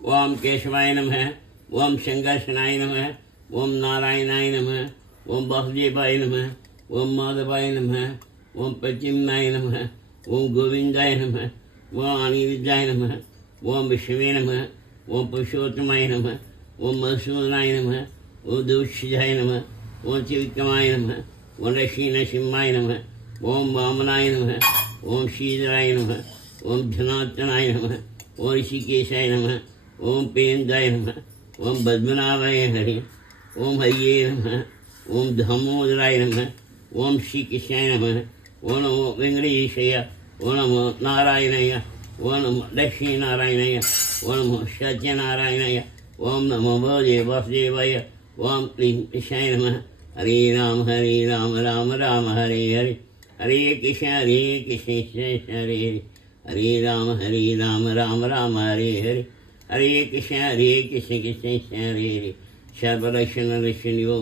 ओम केशवाय नमः। ओम शंकर्षणाय नमः। ओम नारायणाय नमः। ओम वासुदेवाय नमः। ओम माधवाय नमः। ओम प्रद्युम्नाय नमः। ओम गोविंदाय नमः। ओम अनिरुद्धाय नमः। ओम विष्णुवे नमः। ओम पुरुषोत्तमाय नमः। ओम मधुसूदनाय नमः। ओम दूषिजाय नमः। ओम त्रिविक्रमाय नमः। ओम ऋषिनसिंहाय नमः। ओम वामनाय नमः। ओम श्रीधराय नमः। ओम धनार्दनाय नमः। ओम ऋषिकेशाय नमः। ओम पेन्द्राय नमः। ओम पद्मनाभाय हरि। ओम हरिये नमः। ओम दामोदराय नमः। ओम श्रीकृष्णाय नमः। ओम नमो वेंकटेशाय। ओम नमो नारायणाय। ओम नमो लक्ष्मीनारायणाय। ओम नमो सत्यनारायणाय। ओम नमो भगवते वासुदेवाय। ओम क्लीं कृष्णाय नमः। हरे राम राम राम हरे हरे, हरे कृष्ण कृष्ण हरे हरे, हरे राम राम हरे हरे, हरे कृष्ण कृष्ण हरे हरे। सर्वलक्षण लक्षणियो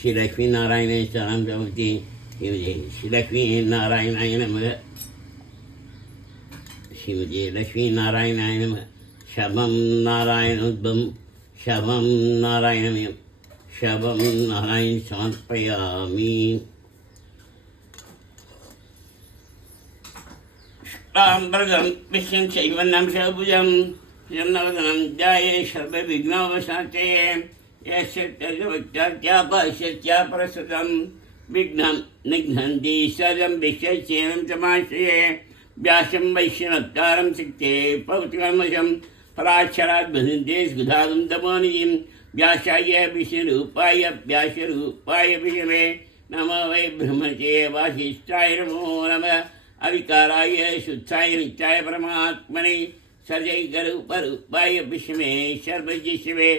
श्री लक्ष्मी नारायण चरण प्रभुति श्री लक्ष्मी नारायणाय नमः। शिवजी लक्ष्मी नारायणाय नमः। शवं नारायणोद्भवं शवं नारायणमयं शवं नारायण समर्पयामि। शुक्लाम्बरधरं विष्णुं शैवन्नं शतभुजं प्रसन्नवदनं ध्यायेत् सर्वविघ्नोपशान्तये। यस्य परसतं विघ्नं निघ्नन्ति सर्वं विश्वक्सेनं समाश्रये। व्यासं वैष्णवतारं सिक्ते पौत्रकर्मशं पराक्षरात् भजन्ते सुधादुं तपोनिधिं। व्यासाय विष्णुरूपाय व्यासरूपाय विष्णवे नमो वै ब्रह्मणे वासिष्ठाय नमो नमः। अविकाराय शुद्धाय नित्याय परमात्मने सजैकरूपरूपाय विष्णवे सर्वजिष्णवे।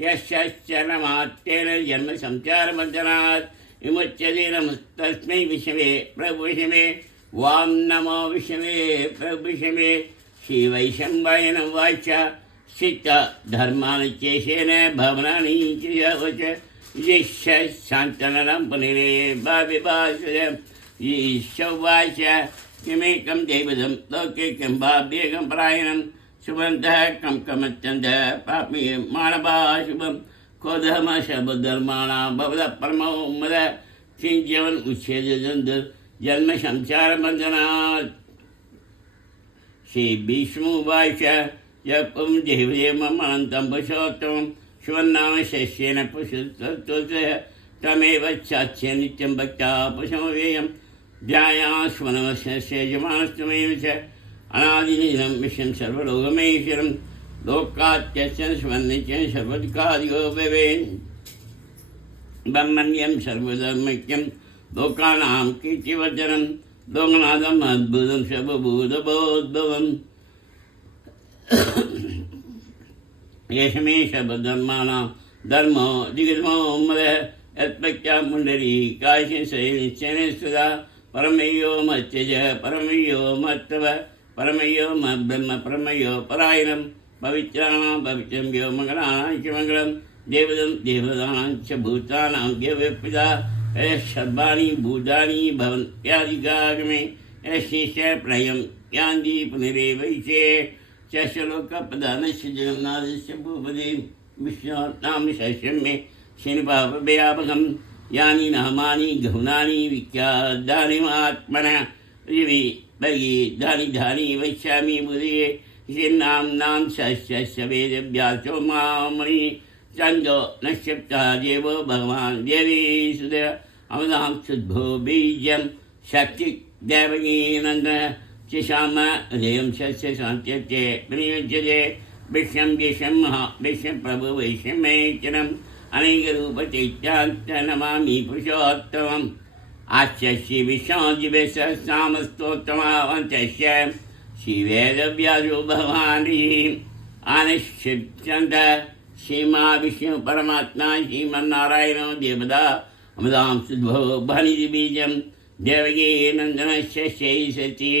यश्चरणमात्रेण जन्म संचारबन्धनात् विमुच्यते। नमस्तस्मै विष्णवे प्रभु विष्णवे। वां नमो विष्णवे प्रभु विष्णवे। श्रीवैशम्पाय नमः। वाच सिद्ध धर्मानुचेषेण भवनानि च यस्य शान्तनरं पुनरे भाविभाषय। ईशवाच किमेकं देवदं लोके किं भाव्येकं परायणं सुबन्धः कं कमच्चन्दः पापि मानवा शुभं क्रोधमशबधर्माणां भवतः परमो मदः चिञ्जवन् उच्छेदजन्तु जन्म संसारबन्धनात्। श्रीविष्णुवाच यं देवदेवमनन्तं पुरुषोत्तमं शिवन्नाम शस्येन पुरुषोत्तमस्य तमेव चाच्य नित्यं भक्त्या पुरुषमव्ययं ध्यायास्मनमस्य यजमानस्तमेव च अनादिनिधनं विश्वं सर्वलोकमहेश्वरं लोकात्यस्य स्मन्नित्यं सर्वदुःखादिको भवेन्। ब्रह्मण्यं सर्वधर्मैक्यं लोकानां कीर्तिवर्धनं लोकनाथम् अद्भुतं सर्वभूतबोद्भवम्। यशमे सर्वधर्माणां धर्मो दिगर्मो मदः यत्पत्या पुण्डरी काशीशैनिश्चयने सुधा परमयो मत्यज परमयो मत्तव परमयो मब्रह्म परमयो परायणं पवित्राणां पवित्रं यो मङ्गलानां च मङ्गलं देवदं देवदानां च भूतानां देवपिता सर्वाणि भूतानि भवन्त्यादिगागमे यस्य प्रयं यान्ति पुनरेवैषे श्लोकप्रधानस्य जगन्नाथस्य भूपदे विष्णोर्नाम शस्यं मे शनिपापव्यापकं यानि नामानि गहुनानि विख्यातानिमात्मनः दिवि वर्गे धानि धानि वक्ष्यामि बुधे नाम्नां शस्यस्य वेदव्यासो मामणि चन्दो नक्षत्रा देवो भगवान् देवी सुदय अमदां शुद्धो बीजं शक्ति देवगीनन्दः चिशाम हृदयं शस्य शान्त्यते प्रियज्यते विश्वं विश्वं महा विश्वप्रभु वैश्वमेचनम् अनेकरूपचैत्यान्त नमामि पुरुषोत्तमम्। आच्यस्य विश्वादिवेशसामस्तोत्तमावन्तस्य श्रीवेदव्यासो भगवान् आनश्चिन्त श्रीमा विष्णु परमात्मा श्रीमन्नारायणो देवदा अमदां सुद्भो भनिधिबीजं देवकी नन्दनस्य शैसति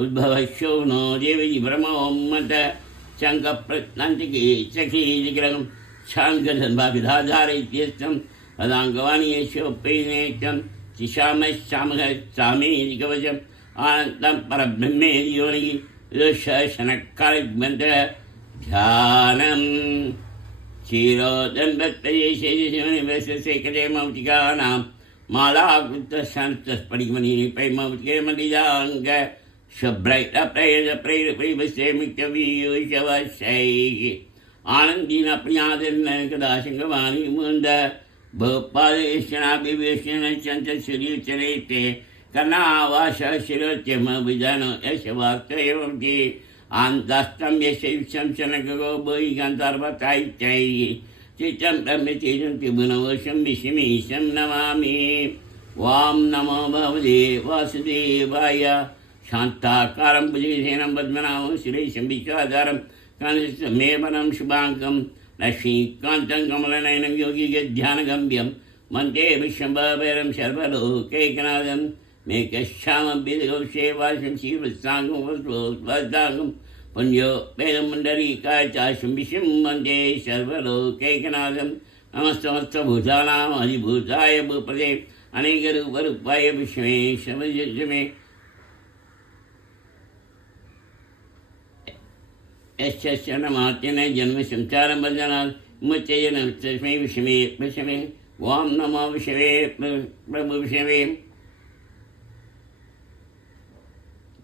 उद्भवशो नो देवी ब्रह्मो मत शङ्खप्रत्नन्तिके सखीजिग्रहं शाङ्गधन्वाभिधाधारयत्यस्तं पदाङ्गवाणीयशोपैनेत्यं शिशामश्यामः सामेधिकवचम् आनन्दं परब्रह्मेदि योनिः शनकारिग्मन्तः ध्यानम क्षीरोदन्वत्तये मौतिकानां मालाकृतशान्तस्फटिकमणि पैमौतिकमणिजाङ्ग शुभ्रैरप्रैरप्रैरप्रैवस्यमित्यवीयुषवशैः आनन्दीन प्रियादिर्न कदा शङ्गवाणी मुन्द भोपादेशनाभिवेशेन चन्तसूर्युच्चरेते कर्णावास शिरोच्यम विजानो यशवार्तयं ते आन्तास्तं यशैवशं शनगो भूयिकान्तार्वतायित्यैः चित्तं ब्रह्मचेजं त्रिभुवनवशं विष्णुमीशं नमामि। वां नमो भगवते वासुदेवाय शान्ताकारं भुजगशयनं पद्मनाभं सुरेशं विश्वाधारं कान्तमेवनं शुभाङ्गं लक्ष्मीकान्तं कमलनयनं योगिध्यानगम्यं मन्त्रे विश्वम्भरं सर्वलोकैकनाथं मेकश्यामभिदगौसेवासं शिवसाङ्गं वस्ताङ्गं पुण्यो वेदमुण्डरीकाय चाशं विष्णुं वन्दे सर्वलोकैकनाथं नमस्तमस्तभूतानाम् अधिभूताय भूपते अनेकरूपरूपाय विष्णुमे यस्य नमात्यन जन्म संसारं बन्धनात् मुच्येन तस्मै विष्णवे वां नमो विष्णवे प्रभु विष्णवे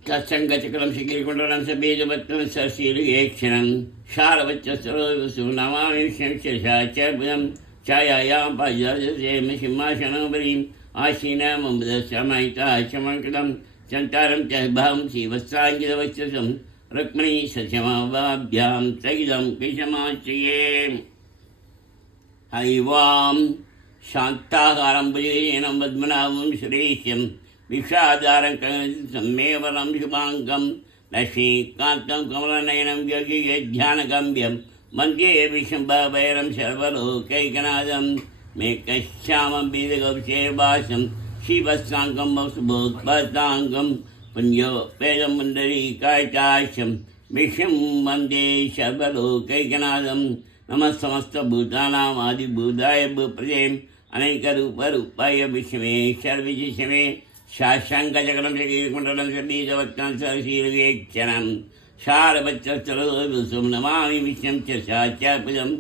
तत्सङ्गचक्रं शिखिरिकुण्डलं सबीजवत्तं सशीलयेक्षणं शारवच्चस्वरवसु नमामि विष्णुशिरसाच्चर्भुजं छायायां पाजासेम सिंहासनोपरीम् आसीनममुदशमयिताशमङ्कृतं चन्तारं च भावं शिवस्साङ्गितवक्षसं रुक्मिणी सत्यमावाभ्यां सहितं कृशमाश्रये। हरिवां शान्ताकारं भुजगशयनं पद्मनाभं सुरेशं विश्वाधारं सम्मेवनं शुभाङ्गं लक्ष्मीकान्तं कमलनयनं योगिध्यानगम्यं वन्दे विष्णुभैरं सर्वलोकैकनाथं मेकश्यामं बीजगौसेवासं शिवसाङ्गं वसुभोत्पताङ्गं पुण्यो वेदमुण्डरीकायचाशं विष्णुं वन्दे सर्वलोकैकनाथं नमः समस्तभूतानाम् आदिभूताय भूपते अनेकरूपरूपाय विष्णवे सर्वजिष्णवे शाशाङ्गचक्रं शिखिरिकुण्डलं सबीजवत्तं सशीलयेक्षणं शारवच्चस्वरवसुं नमामि विष्णुं शिरसाच्चर्भुजं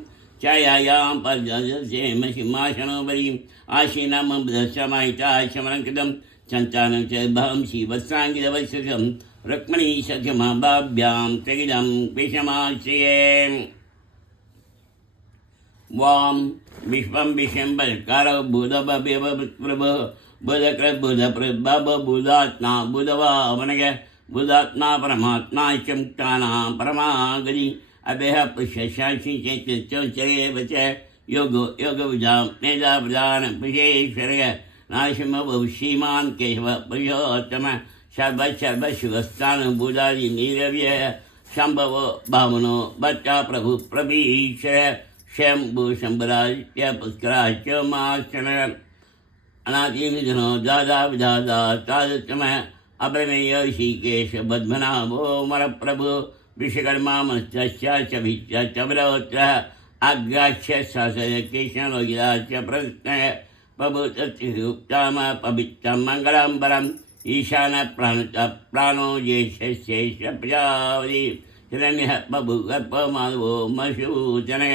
छायायां पाजासेम सिंहासनोपरीम् आसीनममुदशमयिताशमलङ्कृतं चन्तानं च भावं शिवस्साङ्गितवक्षसं रुक्मिणी सत्यमाभाभ्यां त्रिगिदं कृशमाश्रये। वां विश्वं विश्वम्भरकारो बुधभव्यप्रभो बुधकृद्बुधप्रभव बुधात्मा बुधवावनय बुधात्मा परमात्मा च मुक्तानां परमागति अभयः पुष्यशांसि चैत्यचरे च योगो योगविदां मेधा प्रधान पुषेश्वरय नाशिमभविष्यमान् केशव पुरुषोत्तम सर्वशिवस्थानुभूतादि नीरव्य शम्भवो भावनो भट्टा प्रभु प्रभीश्वर शम्भु शम्भराज्य पुष्कराच्य माश्चन अनादिनिधनो दादा विधाता तादृतमः अप्रमेय ऋषिकेश पद्मनाभो मरप्रभु विश्वकर्मा मनश्च च बलवत्रः आग्राक्ष्य शासय कृष्णलोकिताच्च प्रश्नय प्रभु तत्युक्ताम पवित्रं मङ्गलाम्बरम् ईशान प्राणो ज्येष्ठशेष प्रजावति हिरण्यः प्रभु गर्भमाधवो मशूचनय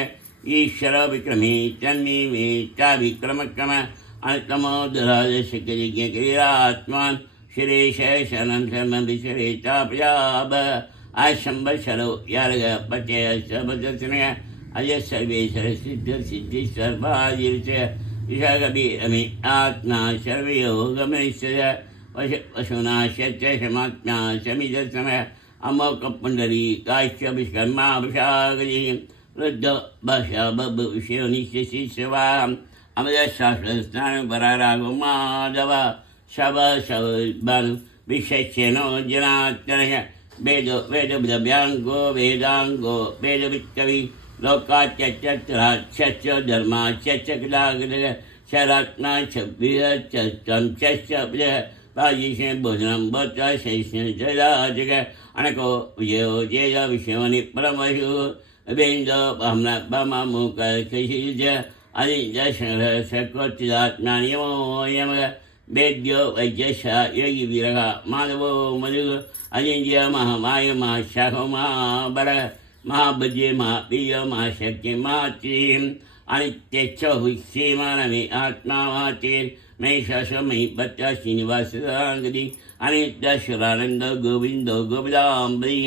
ईश्वर विक्रमी तन्मी मे चाविक्रमक्रम अनतमो दुरादशक्रिरात्मान् शिरेश शरणं शर्मविशरे चाप्रजाभ आशंबशरो यार्ग पचय सबदर्शनय अज सर्वेश्वर सिद्ध सिद्धि सर्वादिर्चय ईशाकबीरमि आत्मा सर्वयोगमनिश्चय वशुनाश्च समात्मा समिदर्शनय अमोकपुण्डरी काश्य विष्कर्माभिषागरी रुद्ध भाषा बभु विषयो निश्चिशिष्यवाम् अमृतशास्त्रस्नान परारागो माधव शव शवनु विशेष्यनो जनात्तनय वेदो वेदव्यांगो वेदांगो वेदवित्कवि लोकाच्च धर्माच्च कृताग्रह शरात्मा च भाजीष्ण भोजनं भोक्ता शैष्ण जदाजग अनको विजयो जय विष्णुनि परमशु वेन्दो ब्रह्मण ब्रह्ममुखिज अनिजशर सकोचिदात्म्यानियमो यम वेद्यो वैद्यश योगी विरह माधवो मधु अजिंज्य महामाय महाशाखो महाबर महाभजे महाप्रिय महाशक्य महाचीम अनित्यच्छ विक्षेमानमे आत्मा महाचेन मैं शाश्वमयी बच्चा श्रीनिवास गदी अनित्यश्वरानंद गोविंद गोविदाम्बरी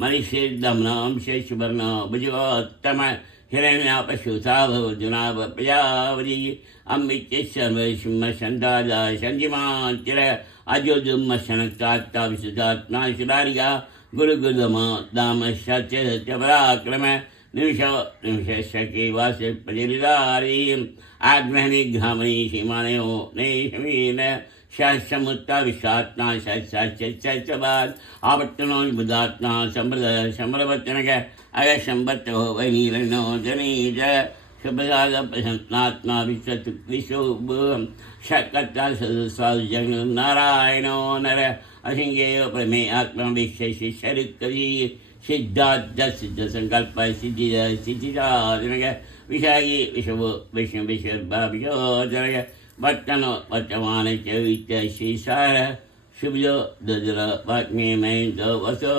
मनीषे दमनाम शेषवर्ण भुजोत्तम हिरण्यापशुताभवजुनाभ प्रजावरी अमृत्यश्वरसिंहसन्दादा सन्धिमाचिर अजोदुम्मशनक्तात्ता विशुद्धात्मा शिलारिया गुरुगुदम दाम सत्य सत्यपराक्रम निमिष निमिषके वासे प्रजलिदारी आग्रहणी घामणी सीमानयो नैषमीन शास्त्रमुत्ता विश्वात्मा सत्सत्यबाद आवर्तनो बुधात्मा संप्रद संप्रवचनक अयशंबत्तो वैनीरणो जनीज शुभदाद प्रसन्नात्मा विश्वशुभ शकत्ता सदस्वाजन नारायणो नर असिंगेय प्रमे आत्मा विश्व शरीकरी सिद्धार्थ सिद्ध संकल्प सिद्धि सिद्धिदानक विषागी विश्व विष्णु विश्वजनक वर्तनो वर्तमान चैत्य श्रीसार शुभ्यो दजर वाग्मे महेन्द्र वसो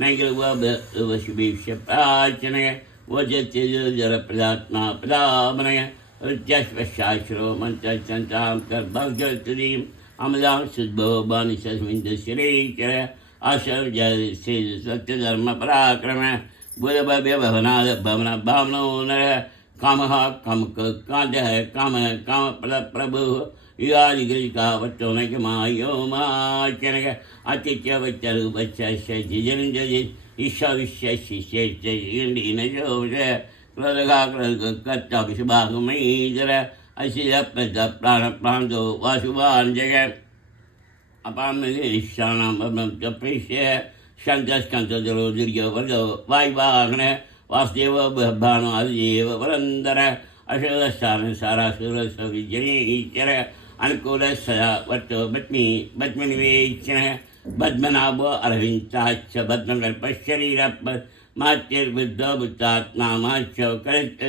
नैग्रवशुभीक्ष प्राचनय वजत्य जर प्रदात्मा प्रदामनय रुद्रश्वशास्त्रो मंत्रचंत्रां कर्भगतुरीं अमलां शुद्धो बानिशस्मिन्दश्रीचर आशव जय श्री सत्यधर्म पराक्रम बुधभव्य भवनाद भवन भावनो नर काम काम कांत है काम काम प्रभु युगादिका वटोनक मायो माचनक अतिथ्य वचरु बच्चा जिजन जज ईशा विश्व शिष्य इंडीन जोज क्रोधगा क्रोध कत्ता विषभागमयी जर अशिल प्रद प्राण प्राणो वासुवान जग अपामेशानां प्रपेश्य शांतस्कंतजलो दीर्घ वर्गो वायुवाग्न वासुदेव भानु आदिदेव वरंदर अशोकस्थान सारासुर सविजनीचर अनुकूल सदा वट्टो बत्मी बद्मनिवेचन बद्मनाभ अरविंदाच्च बद्मकल्पशरीरप मात्यर्बुद्ध बुद्धात्मा माच्च कलित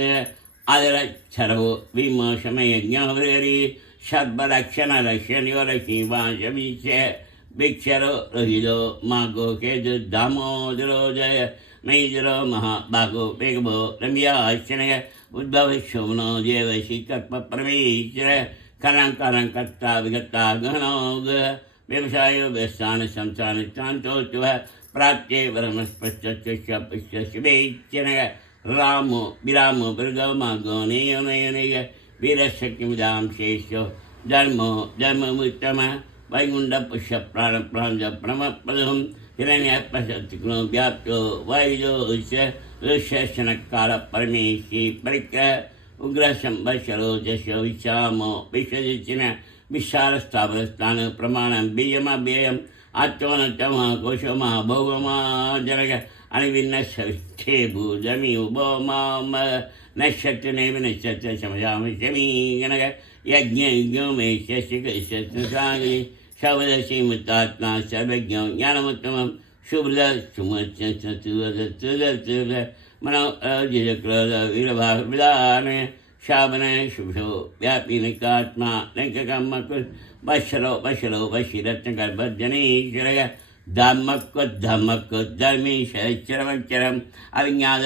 आदरच्छरवो विमोशमयज्ञवरी सर्वरक्षण रक्षणिवरक्षिवांशमीच भिक्षरो रोहितो मागो केतु दामोदरो जय मयिजरो महाभागो वेगभो रम्याश्चनय उद्भव शोभनो देव श्रीकल्प परमेश्वर करं कर्ता विगता गहनो व्यवसायो व्यस्थान संस्थान शांतो प्राच्ये वरमस्पृश्य रामो विरामो भृगो मागो नेयो नयनय वीरशक्तिमुदां शेषो धर्मो धर्ममुत्तम वैकुंठ पुष्य प्राण प्रांज प्रमपदम हिरण्यप्रशक्तिनो व्याप्तो वैजोशनकाल परमेशी परिक्रह उग्र संवत्सरो जशो विशामो विश्वजिन विशाल स्थावरस्थान प्रमाणं बीजमव्ययम् आत्मनतम कोशमा भोगमा जनक अनिविन्नस्थे भूजमि उभोमाम नश्यत्य नैव नश्यत्य शमयामि शमी गणक यज्ञो मे शशिकशस्त्रसागि शवदशि मुतात्मा सर्वज्ञो ज्ञानमुत्तमं शुभ्र सुमत्सुवद मनो अजिक्रोध वीरभाविदान शावन शुभो व्यापी निकात्मा नैककम्मकुल बशरो बशरो बशिरत्नगर्भजनीश्वर धम्मक धर्मीशरम अविज्ञात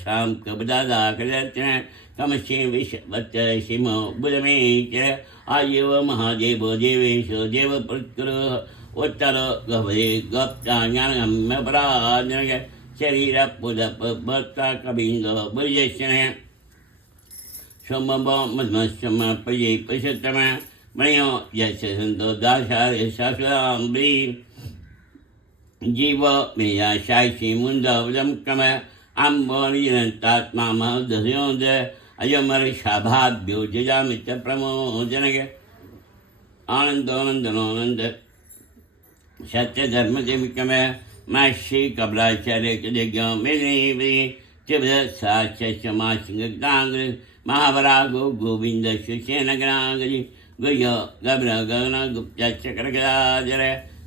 शाम कबदादाकृदर्शन कमशे विषवत् शिमो बुधमेश्वर आजीव महादेवो देवेशो देवपुत्रो उत्तरो गभे गप्ता ज्ञानगम्यपराजनक शरीर पुदप भक्ता कबिंदो बुजशन सोमबो मधुमश्चम पये पशुतम मणियो यश संतो दाशारे शाश्वताम्बरी जीव मेया साक्षी मुंडवदम कम अम्बोनिजनतात्मा महदस्योद अयमर शाभाभ्यो जजामित प्रमोजनक आनंदोनंदनोनंद सत्य धर्म जमिकम महर्षि कबलाचार्य यज्ञ मेदिनी चिवद साक्षमासिंगांग महावरागो गोविंद सुसेनगरांगजी गुह्य गब्र गगन गुप्त चक्रगदाजर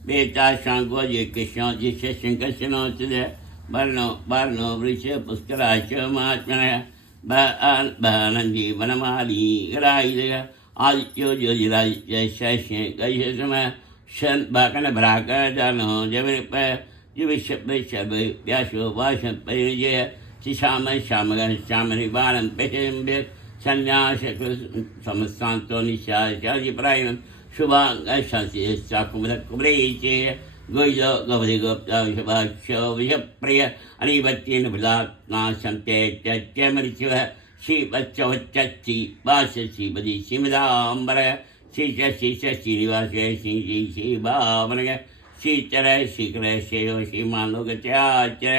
बेता शांको जे कृष्ण जिष्य शंकरशनोचद वर्णो वर्णो वृक्ष पुष्कराच महात्मनः बहनंदी वनमाली गरायुधः आदित्यो ज्योतिरादित्य शस्य गैशसम शन बाकन भ्राक जानो जविप युविशब्द व्यासो वासं परिजय शिशाम श्यामगः श्यामनिवारणं पेशम्भ्य संन्यास समस्तांतो निशाचार्यपरायणं शुभांगशाकुमकुमरेचे गोइलो गवधि गोप्ता विषभाक्ष्यो विषप्रिय अनिवत्येन भृदात्मा संते त्यमरिचिव श्रीवच्चवच्ची वाससी बदि श्रीमदाम्बर श्रीनिवास श्रीभावनग श्रीचर श्रीकर श्रेयो श्रीमानोगत्याचर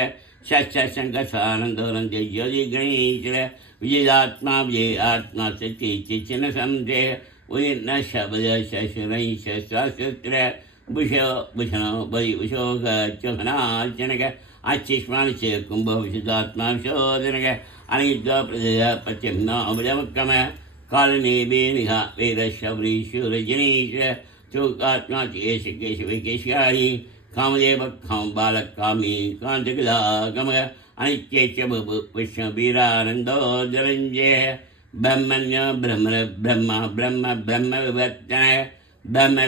सत्संगसानंदोनंद ज्योति गणेशर विजयात्मा विजय आत्मा सच्ची चिचन समझे उन्न शब्द शशुरई शस्त्र भूषो भूषणो बलि भूषोग चोहनाचनक आचिष्मान से कुंभ विशुद्धात्मा विशोधनक अनिद्वा प्रदय पश्चिम न अमृतमकम कालने बेनिहा वेद शबरी शूरजनीश चौकात्मा चेश केशव केशारी कामदेव काम बालक कामी कांतकला गम अनित्य च विष्णु वीरानंदो जलंजय ब्रह्मण्य ब्रह्म ब्रह्म ब्रह्म ब्रह्म विवर्तन ब्रह्म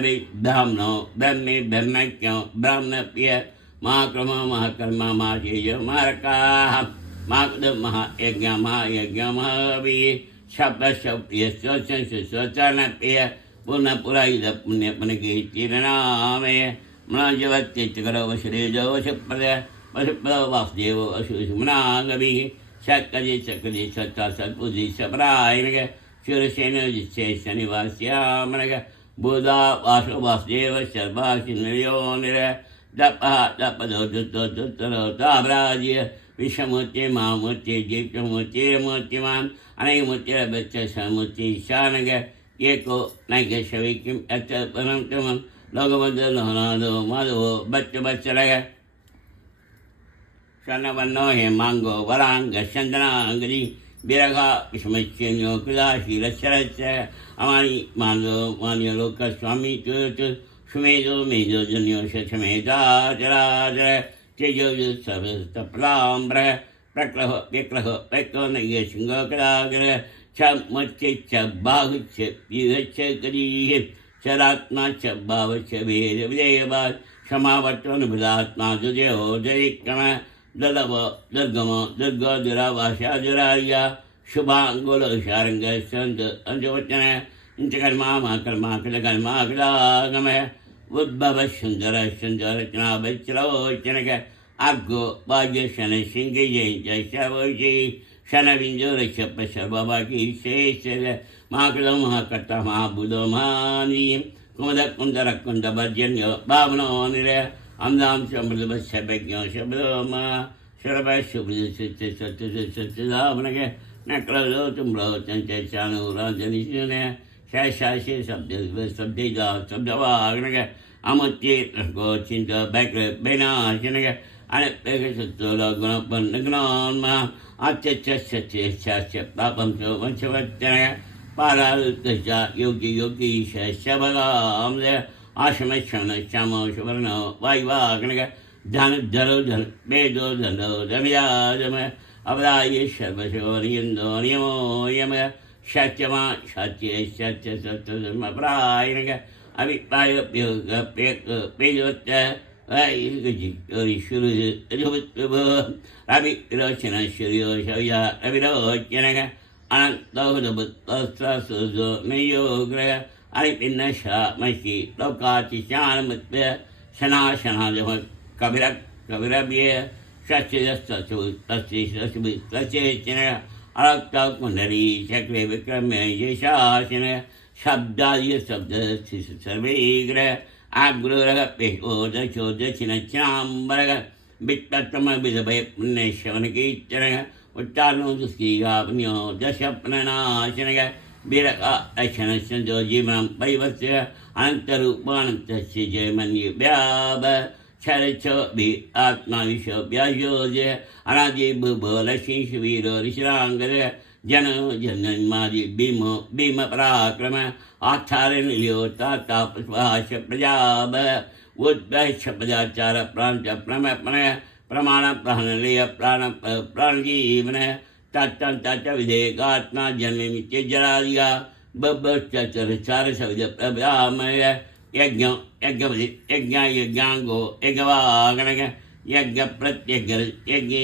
ब्राह्मणो ब्रह्मे ब्रह्मज्ञो ब्राह्मण प्रिय महाक्रम महाकर्मा महाशेज महारका महाकुद महायज्ञ महायज्ञ महावी शब्द प्रिय स्वचन स्वचन प्रिय पुनः पुरायुध पुण्य पुण्य की चिरनामे मनाजवत्यकरो वशरेजो वशप्रद वशप्रद वासुदेव अशुषमनागवी शक्ति चक्री सत्ता सत्पुजी सपरायनग शिवसेन जिसे शनिवास्यामनग बुधा वासु वासुदेव सर्वाशिन्यो निर दप दपदो दुतो दुतरो ताभराज्य विश्वमूर्ति महामूर्ति दीप्तमूर्ति मूर्तिमान अनेकमूर्ति बच्च समूर्ति शानग एको नैक शविकिम अच परम तमम लोकबद्ध लोहनादो माधवो बच्च बच्चरग शनवन्नो हेमांगो वरांग चंदनांगरी बिरगा विषमच्चन्यो कुलाशीलशरच अमानी माधव मान्य लोक स्वामी तुत सुमेधो मेधो जन्यो शमेधा जराजर तेजो सबस्तप्लाम्र प्रक्लह विक्लह प्रक्लो नय सिंह कलागर च मच्चे च बाहु च पीहच करीह चरात्मा च भाव च वेद विजयवाद क्षमावत्वनुभुदात्मा जुजयो जयिक्रम दलव दुर्गम दुर्गो दुरावासा दुरारिया शुभांगुल शारंग संत अंजवचन इंचकर्मा महाकर्मा किलकर्मा किलागम उद्भव सुंदर सुंदर रचना वैचलोचनक आगो भाग्य शन सिंह जय जय शवजी शन विंजो रक्षप सर्वभा की शेष महाकलो महाकर्ता महाबुधो महानी कुमद कुंदर कुंद भजन्यो भावनो निरय अमदाम शब्द शब्दज्ञो शब्दोम शरभ शुभ सत्य सत्य सत्य धामनक नक्रो तुमरो चंच चानु राजनिशन शाशाशे शब्द शब्द शब्दवागनक अमुत्य गो चिंत बैक बेनाशनक अनपेक सत्तोल गुणपन्न गुणोन्म अत्यच्च सत्य सत्य पापम चो वंशवच्चनक पारालुत्तच योगी योगी शबगाम आश्रम श्रवण श्यामो सुवर्ण वायुवागणक धन धरो धन वेदो धनो धमियाजम अवदाय सर्वशोरियन्दो नियमो यम सत्यमा सत्य सत्य सत्य धर्मपरायणक अभिप्राय प्योग पेक पेजोत्त रवि रोचन सूर्यो शव्या रविरोचनक अनन्तोदबुत्तस्त्रसुजो नयोग्रह अरिपिन्न शामि लोकातिशानमुत्य शनाशनाजम कविरक कविरव्य सच्चिदस्तचेचन अरक्तकुंडली चक्रे विक्रम्य यशासन शब्दादि शब्द सर्वैग्रह आग्रह पेको दशो दक्षिणचाम्बरग वित्तम विधभय पुण्यशवन कीर्तन उत्तानो दुष्कीगापन्यो दशप्ननाशनग विरका अक्षण संजो जीवनं परिवस्य अनंतरूपानंतस्य जयमन्य व्याप क्षर च भी आत्मा विश्व व्याजोज अनादि भूभोलक्ष्मी वीरो ऋषिरांगद जन जन्मादि भीमो भीम पराक्रम आचार्य निलियोता तापस्वाश प्रजाब उद्वैश प्रजाचार प्रांत प्रमपन प्रमाण प्राणलय प्राण प्राणजीवन तत्तं तत् विधेयकात्मा जन्ममित्य जरादिया बब्बश्चर चार सविध प्रभ्रामय यज्ञ यज्ञपति यज्ञ यज्ञांगो यज्ञवागणक यज्ञ प्रत्यज्ञ यज्ञ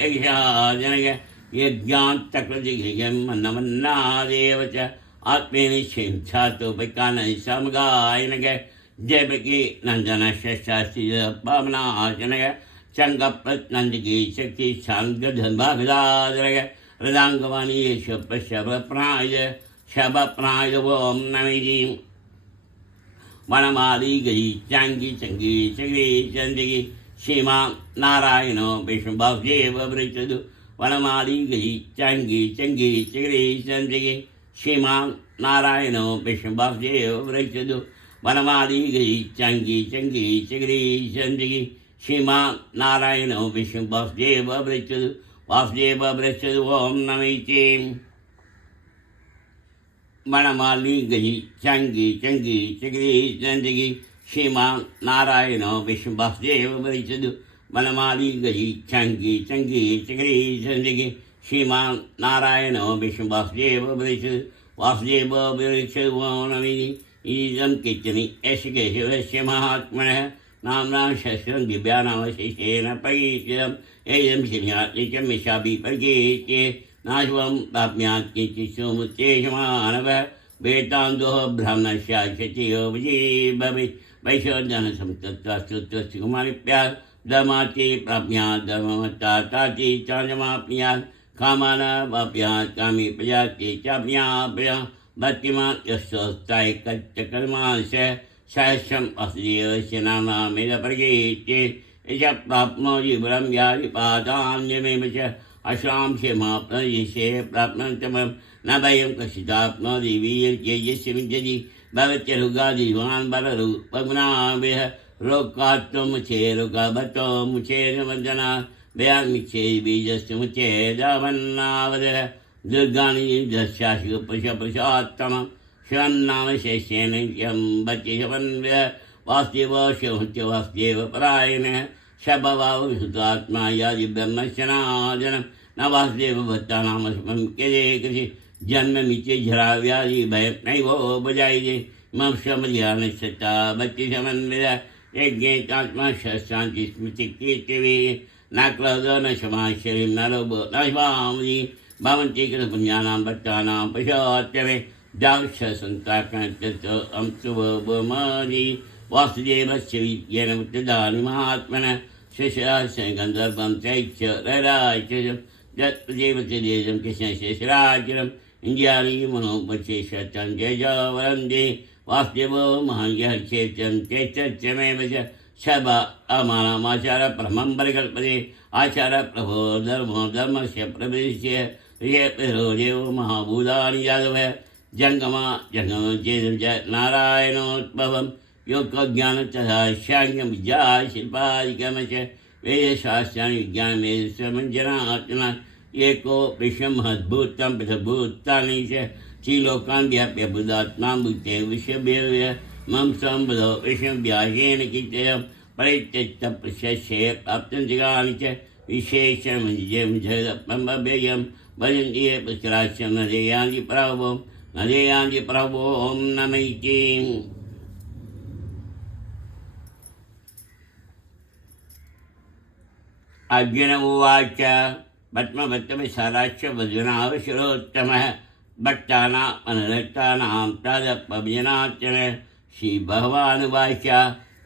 यज्ञ यज्ञान्तकृतिमन्नमन्नादेव च आत्मेनिश्चयं छातो वैकानय समगायनग जयबकी नंदन शास्त्री पावनाशनग संग प्रत्नंदगी शक्ति सांग धर्माभिदादरग हृदांगवाणी शब शब प्राय ओम नमिजी वनमाली गई चांगी चंगी चंगी चंदगी सीमा नारायणो विष्णुदेव वृचदु वनमाली गई चांगी चंगी चंगी चंदगी सीमा नारायणो विष्णुदेव वृचदु वनमाली गई चांगी चंगी चंगी चंदगी सीमा नारायणो विष्णुदेव वृचदु वासुदेव वृचदु ओम नमिति वनमाली गई चंगी चंगी चंगी चंदगी सीमा नारायणो विष्णुदेव वृचदु वनमाली गई चंगी चंगी चंगी चंदगी सीमा नारायणो विष्णुदेव वृचदु वासुदेव वृचदु ओम नमिति ईदं किचनि ऐसे केशवस्य महात्मनः नाम्ना शस्त्रं दिव्यानामशेषेण परिचितम् एयं श्रीयात्निकं मिषाभि परिकीर्त्य नाशवं प्राप्यात् किञ्चित् सोमुच्चेषमानवः वेदान्तोः ब्राह्मणस्याचयो भवेत् वैश्वजनसंतत्वास्तुत्वस्य कुमारिभ्याः धर्मार्थे प्राप्यात् धर्ममत्ताति चार्यमाप्नुयात् कामानवाप्यात् कामी प्रजाते चाप्याप्या भक्तिमान् यस्योस्ताय कच्चकर्मांश सहस्रम् वसुदेवस्य नामामिदप्रकीर्त्य यश प्राप्नोति वरं व्याधिपादान्यमेव च अश्रांशमाप्नोति प्राप्नन्तमं न भयं कश्चिदाप्नोति वीर्यस्य विद्यति भवत्यरुगादिवान् बलरूपगुणाभिः रोगात्वमुचे रोगाभत्वमुचेर्वन्दनात् भयान्मिच्छे बीजस्य मुचेदावन्नावदः दुर्गाणि दस्याशुपशपशात्तमं शिवन्नामशेषेण यं बचिशवन्व्य वासुदेव शिवहत्य वासुदेव परायणः शबभावविशुद्धात्मा यादि ब्रह्मशनादनं न वासुदेव भक्तानामस्मं यदे कृषि जन्ममिचे झराव्याधि भयं नैवो भजायते मम समध्यानश्चता बचिशवन्व्य यज्ञेतात्मा शस्त्रान्ति स्मृतिकीर्तिवे न क्रोधो न क्षमाश्चर्यं न लोभो न स्वामि भवन्ति कृतपुण्यानां भक्तानां पशोत्तमे दाक्षसन्ताकंसुभमणि वासुदेवस्य विद्येन मुक्तदानि महात्मनः शशास्य गन्धर्वं चैत्य रराच्यं यत्प्रदेवस्य देशं कृष्णशेषराजरम् इन्द्रियाणि मनोपचेषतं जयवरन्दे वासुदेवो महायः चैत्यं चैतत्यमेव च सब अमानमाचारप्रमं परिकल्पते आचारप्रभो धर्मो धर्मस्य प्रवेश्य देव महाभूतानि यादवः जंगमा जंगम चेदं च नारायणोद्भवं योगज्ञानतथाश्चाङ्गं विद्या शिल्पादिकं च वेदशास्त्राणि विज्ञानमेधस्वमञ्जनात्मना एको विश्वमहद्भूतं पृथग्भूतानि च त्रिलोकान् व्याप्य बुधात्मा भूते विश्वव्यय मम संबुधो विष्णुव्यासेन कीर्तयं परित्यक्तप्रशस्ये प्राप्तं जगानि च विशेषमञ्जयं जगदपमव्ययं भजन्ति ये पुष्कराख्यं नदेयान्ति प्रभो नदेयान्ति प्रभो ओम नमैति अर्जुन उवाच पद्मभट्टविशालाक्ष वज्रनावशिरोत्तमः भक्तानाम् अनुरक्तानां तदपभजनार्चन श्रीभगवानुवाच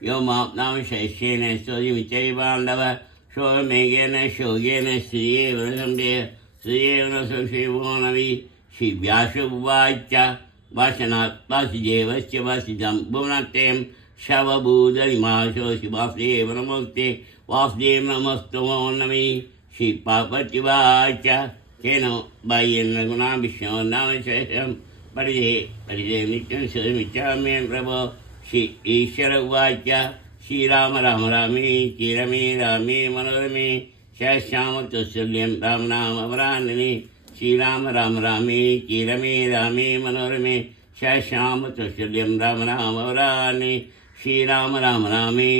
यो माप्नां शैष्येन स्तोतिमित्यैवाण्डव शोमेघेन शोगेन श्रियेव संदेह श्रियेव न संशयो नवि श्रीव्यास उवाच वासनात् वासुदेवस्य वसितं भुवनत्यं शवभूधरिमाशो शिवासुदेव नमोस्ते वासुदेव नमस्तमो नमि श्रीपार्वतीवाच तेन बाह्येन गुणा विष्णो नाम शेषं परिधे नित्यं शरणमिच्छामि प्रभो श्री ईश्वर उवाच श्रीराम राम रामे रमे रामे मनोरमे श्यामतुल्यं राम नाम वरानने श्रीराम राम रामे रमे रामे मनोरमे श्यामतुल्यं राम नाम वराने श्रीराम राम रामे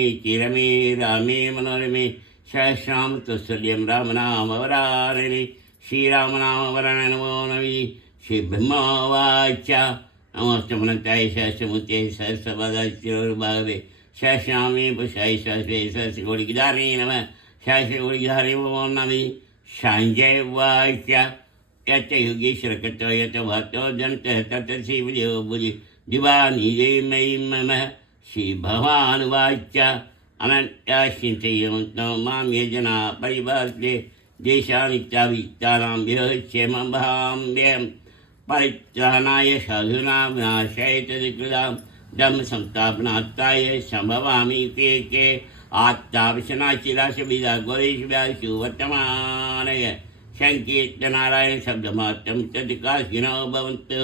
रमे रामे मनोरमे श्यामतुल्यं राम नाम वरानने श्रीराम नाम वरण नमो नमि श्री ब्रह्मवाच नमोस्तमनताय सहस्रमूर्ते सहस्रपादाय सहस्रामी पुषाई सहस्रकोटिधारी नमः सहस्रकोटिधारी वो नमः संजय वाच यत योगेश्वर कतो यत भक्तो जनतः तत शिवजो बुद्धि दिवानी जय मयि मम श्री भगवान वाच अनंत्या चिंतयन्तो मां ये जना परिवर्ते देशानित्यावित्तानां क्षेमं भाम्यं परित्राणाय साधूनां विनाशाय तद्कृतां धम्म संस्थापनार्थाय संभवामि के आत्ताविशनाचिराशविदा गौरीशव्यासु वर्तमानय संकीर्तनारायण शब्दमात्रं तद्काशिनो भवन्तु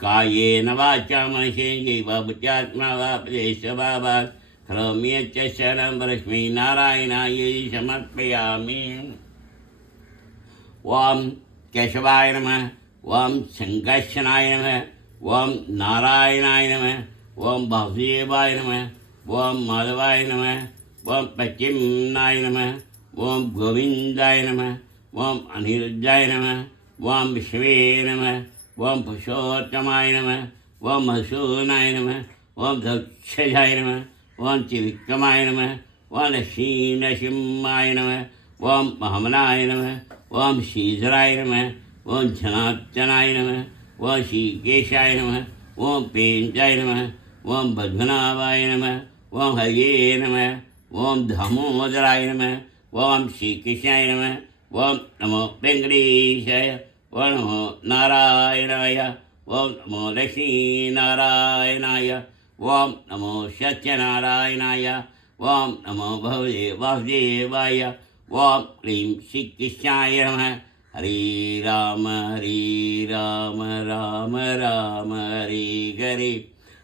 कायेन वाचा मनसेनैव बुद्ध्यात्मना वा प्रदेशभावात् करोमि यच्च शरणं परस्मै नारायणाय समर्पयामि। ओम केशवाय नमः, ओम संकर्षणाय नमः, ओम नारायणाय नमः, ओम वासुदेवाय नमः, ओम माधवाय नमः, ओम प्रद्युम्नाय नमः, ओम गोविंदाय नमः, ओम अनिरुद्धाय नमः, ओम विष्णवे नमः, ओम पुरुषोत्तमाय नमः, ओम मधुसूदनाय नमः, ओम दक्षजाय नमः, ओम त्रिविक्रमाय नमः, ओम नरसिंहाय नमः, ओम महामनाय नमः, ओम श्रीधराय नमः, ओम जनार्दनाय नमः, ओम श्रीकेशाय नमः, ओम पेंचाय नमः, ओम पद्मनाभाय नमः, ओम हरिये नमः, ओम दामोदराय नमः, ओम श्रीकृष्णाय नमः, ओम नमो वेंकटेशाय, ओम नमो नारायणाय, ओम नमो लक्ष्मीनारायणाय, ओम नमो सत्यनारायणाय, ओम नमो भगवते वासुदेवाय, ओम क्लीं श्रीकृष्णाय नमः। हरे राम राम राम हरे हरे,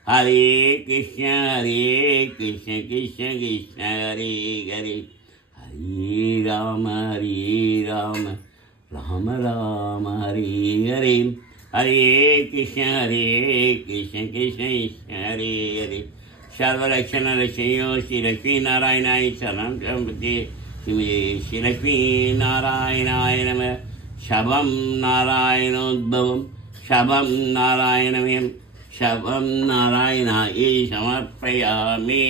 हरे कृष्ण कृष्ण कृष्ण हरे हरे, हरे राम राम राम हरे हरे, हरे कृष्ण कृष्ण हरे हरे। सर्वलक्षण लक्ष्यो श्री लक्ष्मी नारायणाय शरणं प्रपद्ये, श्री लक्ष्मी नारायणाय नमः। शवं नारायणोद्भवं शवं नारायणमयं शवं नारायणाय समर्पयामि।